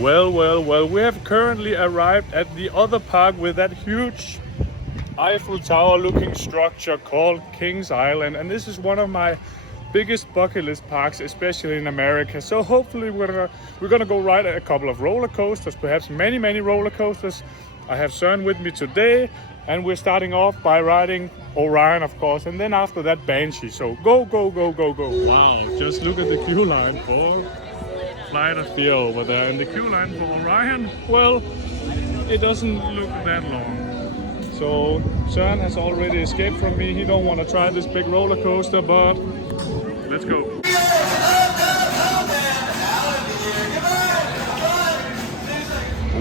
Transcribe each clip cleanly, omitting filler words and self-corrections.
Well, we have currently arrived at the other park with that huge Eiffel Tower looking structure called Kings Island, and this is one of my biggest bucket list parks, especially in America. So hopefully we're gonna go ride a couple of roller coasters, perhaps many roller coasters. I have Søren with me today, and we're starting off by riding Orion, of course, and then after that Banshee. So go. Wow, just look at the queue line for Flight of Fear over there, and the queue line for Orion, well, it doesn't look that long. So Søren has already escaped from me. He don't want to try this big roller coaster, but let's go.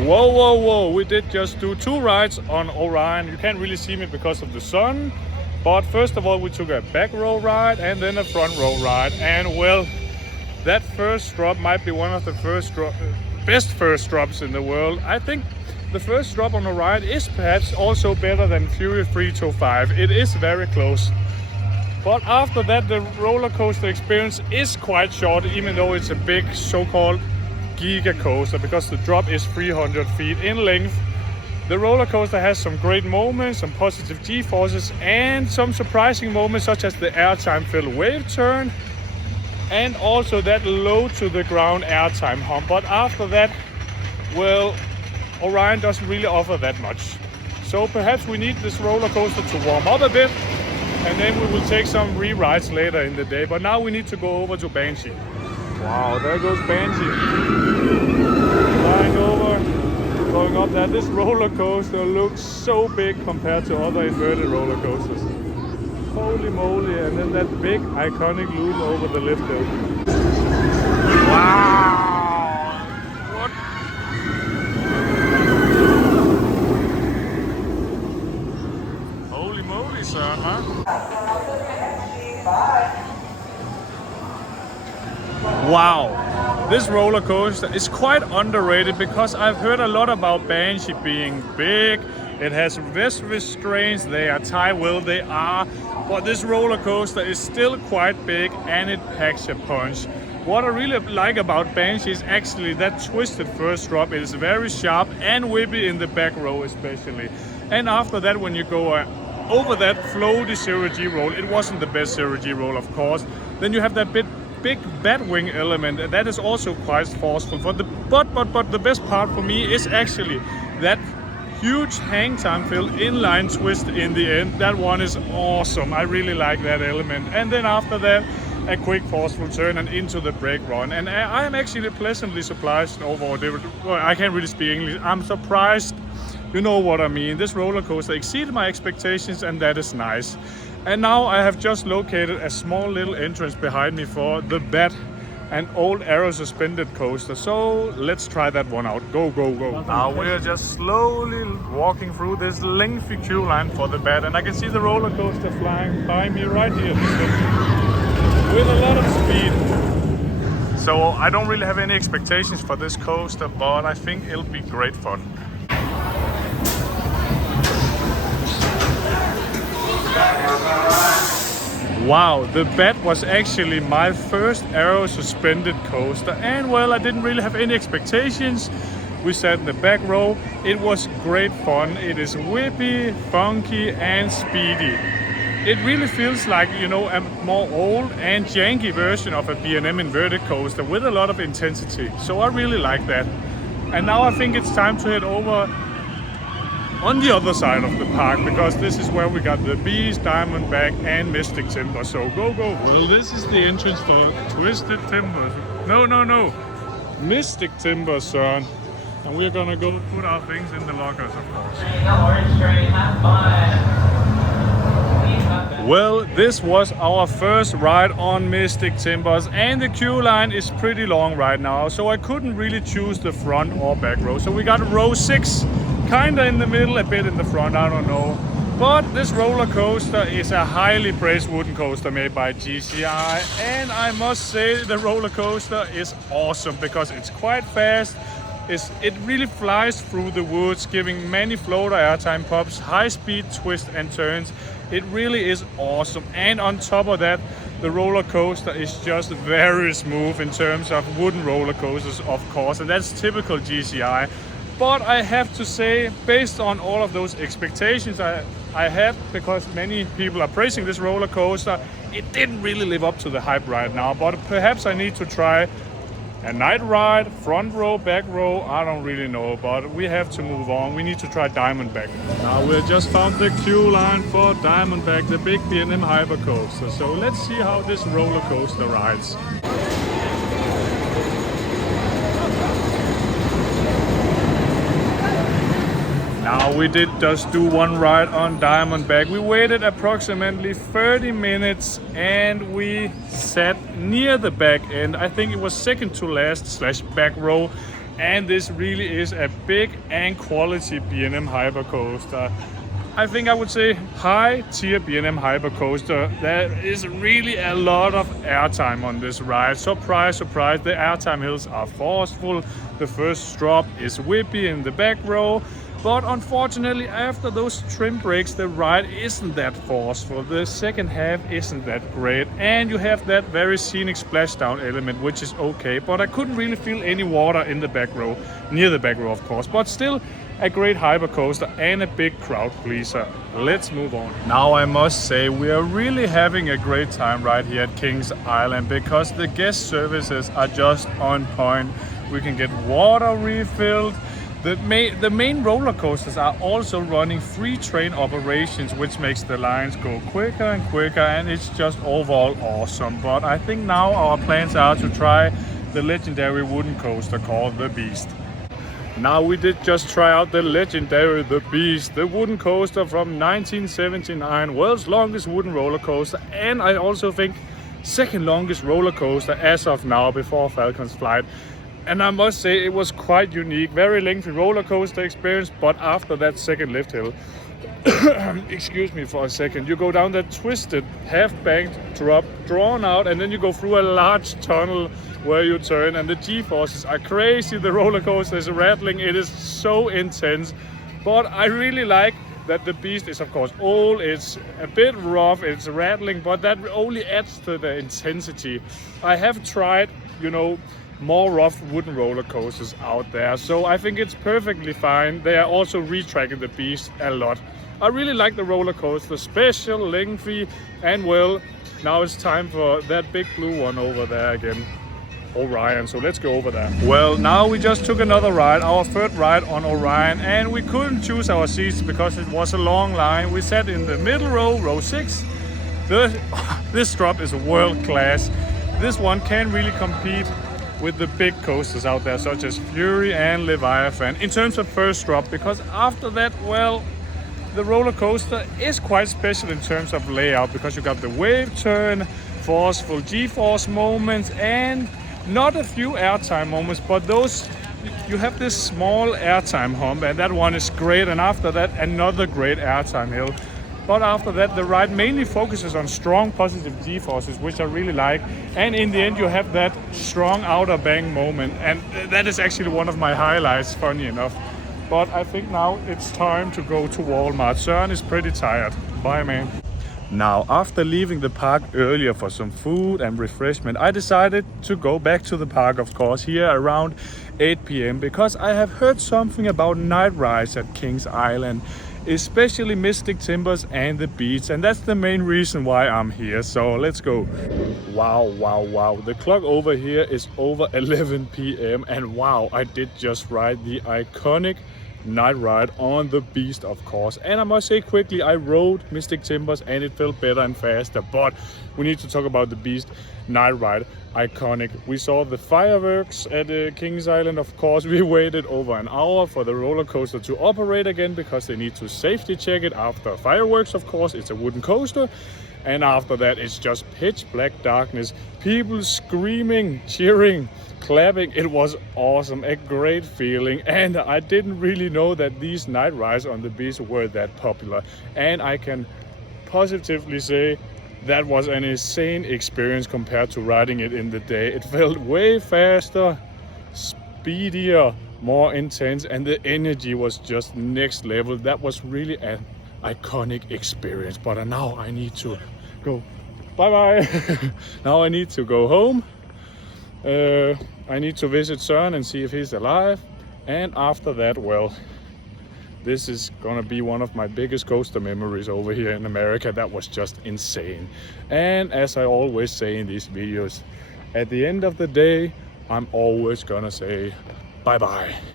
Whoa, we did just do 2 rides on Orion. You can't really see me because of the sun, but first of all we took a back row ride and then a front row ride, and well, that first drop might be one of the best first drops in the world. I think the first drop on Orion is perhaps also better than Fury 325. It is very close. But after that, the roller coaster experience is quite short, even though it's a big so-called giga coaster, because the drop is 300 feet in length. The roller coaster has some great moments, some positive G-forces, and some surprising moments such as the airtime-filled wave turn, and also that low to the ground airtime hump. But after that, well, Orion doesn't really offer that much. So perhaps we need this roller coaster to warm up a bit, and then we will take some re-rides later in the day. But now we need to go over to Banshee. Wow, there goes Banshee. Flying over, going up there. This roller coaster looks so big compared to other inverted roller coasters. Holy moly, and then that big iconic loop over the lift hill. Wow! What? Holy moly, Søren, huh? Wow, this roller coaster is quite underrated because I've heard a lot about Banshee being big. It has vest restraints, they are tie well, they are, but this roller coaster is still quite big and it packs a punch. What I really like about Banshee is actually that twisted first drop. It is very sharp and whippy in the back row especially. And after that, when you go over that floaty 0G roll, it wasn't the best 0G roll, of course, then you have that big bat wing element, and that is also quite forceful. But the best part for me is actually that huge hang time fill inline twist in the end. That one is awesome. I really like that element. And then after that, a quick forceful turn and into the brake run. And I am actually pleasantly surprised overall. Well, I can't really speak English. I'm surprised. You know what I mean. This roller coaster exceeded my expectations, and that is nice. And now I have just located a small little entrance behind me for the Bat, an old aero suspended coaster. So let's try that one out. Go. Now we're just slowly walking through this lengthy queue line for the Bat, and I can see the roller coaster flying by me right here with a lot of speed. So I don't really have any expectations for this coaster, but I think it'll be great fun. Wow, the Bat was actually my first aero suspended coaster, and well, I didn't really have any expectations. We sat in the back row. It was great fun. It is whippy, funky, and speedy. It really feels like, you know, a more old and janky version of a B&M inverted coaster with a lot of intensity. So I really like that. And now I think it's time to head over on the other side of the park, because this is where we got the Beast, Diamondback, and Mystic Timber. So go. Well, this is the entrance for Twisted Timber. No. Mystic Timber, Søren. And we're gonna go put our things in the lockers, of course. Well, this was our first ride on Mystic Timbers, and the queue line is pretty long right now, so I couldn't really choose the front or back row. So we got row 6, kinda in the middle, a bit in the front, I don't know. But this roller coaster is a highly praised wooden coaster made by GCI, and I must say the roller coaster is awesome because it's quite fast. It really flies through the woods, giving many floater airtime pops, high speed twists and turns. It really is awesome. And on top of that, the roller coaster is just very smooth in terms of wooden roller coasters, of course, and that's typical GCI. But I have to say, based on all of those expectations I had, because many people are praising this roller coaster, it didn't really live up to the hype right now. But perhaps I need to try a Nightride, front row, back row, I don't really know, but we have to move on. We need to try Diamondback. Now we just found the queue line for Diamondback, the big B&M hypercoaster. So let's see how this roller coaster rides. Now we did just do one ride on Diamondback. We waited approximately 30 minutes and we sat near the back end. I think it was second to last / back row. And this really is a big and quality B&M hypercoaster. I think I would say high tier B&M hypercoaster. There is really a lot of airtime on this ride. Surprise, surprise, the airtime hills are forceful. The first drop is whippy in the back row. But unfortunately, after those trim brakes, the ride isn't that forceful. The second half isn't that great. And you have that very scenic splashdown element, which is okay. But I couldn't really feel any water in the back row, near the back row, of course. But still, a great hypercoaster and a big crowd pleaser. Let's move on. Now I must say, we are really having a great time right here at Kings Island because the guest services are just on point. We can get water refilled. The main roller coasters are also running free train operations, which makes the lines go quicker and quicker, and it's just overall awesome. But I think now our plans are to try the legendary wooden coaster called the Beast. Now we did just try out the legendary The Beast, the wooden coaster from 1979, world's longest wooden roller coaster, and I also think second longest roller coaster as of now before Falcon's flight. And I must say it was quite unique, very lengthy roller coaster experience, but after that second lift hill, excuse me for a second, you go down that twisted, half-banked drop, drawn out, and then you go through a large tunnel where you turn, and the G-forces are crazy, the roller coaster is rattling, it is so intense. But I really like that the Beast is of course old, it's a bit rough, it's rattling, but that only adds to the intensity. I have tried, more rough wooden roller coasters out there, so I think it's perfectly fine. They are also retracking the Beast a lot. I really like the roller coaster, special, lengthy, and well, now it's time for that big blue one over there again, Orion. So let's go over there. Well, now we just took another ride, our third ride on Orion, and we couldn't choose our seats because it was a long line. We sat in the middle row, row 6. This drop is world class. This one can really compete with the big coasters out there, such as Fury and Leviathan, in terms of first drop, because after that, well, the roller coaster is quite special in terms of layout, because you got the wave turn, forceful G-force moments, and not a few airtime moments, but those, you have this small airtime hump, and that one is great, and after that, another great airtime hill. But after that, the ride mainly focuses on strong positive G-forces, which I really like. And in the end, you have that strong outer bang moment. And that is actually one of my highlights, funny enough. But I think now it's time to go to Walmart. Søren is pretty tired. Bye, man. Now, after leaving the park earlier for some food and refreshment, I decided to go back to the park, of course, here around 8 p.m. because I have heard something about night rides at Kings Island, especially Mystic Timbers and the Beats, and that's the main reason why I'm here. So let's go. Wow, wow, wow. The clock over here is over 11 p.m. and wow, I did just ride the iconic night ride on the Beast, of course. And I must say quickly, I rode Mystic Timbers and it felt better and faster, but we need to talk about the Beast night ride. Iconic. We saw the fireworks at Kings Island, of course. We waited over an hour for the roller coaster to operate again because they need to safety check it after fireworks, of course. It's a wooden coaster. And after that, it's just pitch black darkness. People screaming, cheering, clapping. It was awesome, a great feeling. And I didn't really know that these night rides on the Beast were that popular. And I can positively say that was an insane experience compared to riding it in the day. It felt way faster, speedier, more intense, and the energy was just next level. That was really an iconic experience. But now I need to go. bye bye. Now I need to go home. I need to visit Søren and see if he's alive. And after that, well, this is gonna be one of my biggest coaster memories over here in America. That was just insane. And as I always say in these videos, at the end of the day, I'm always gonna say bye bye.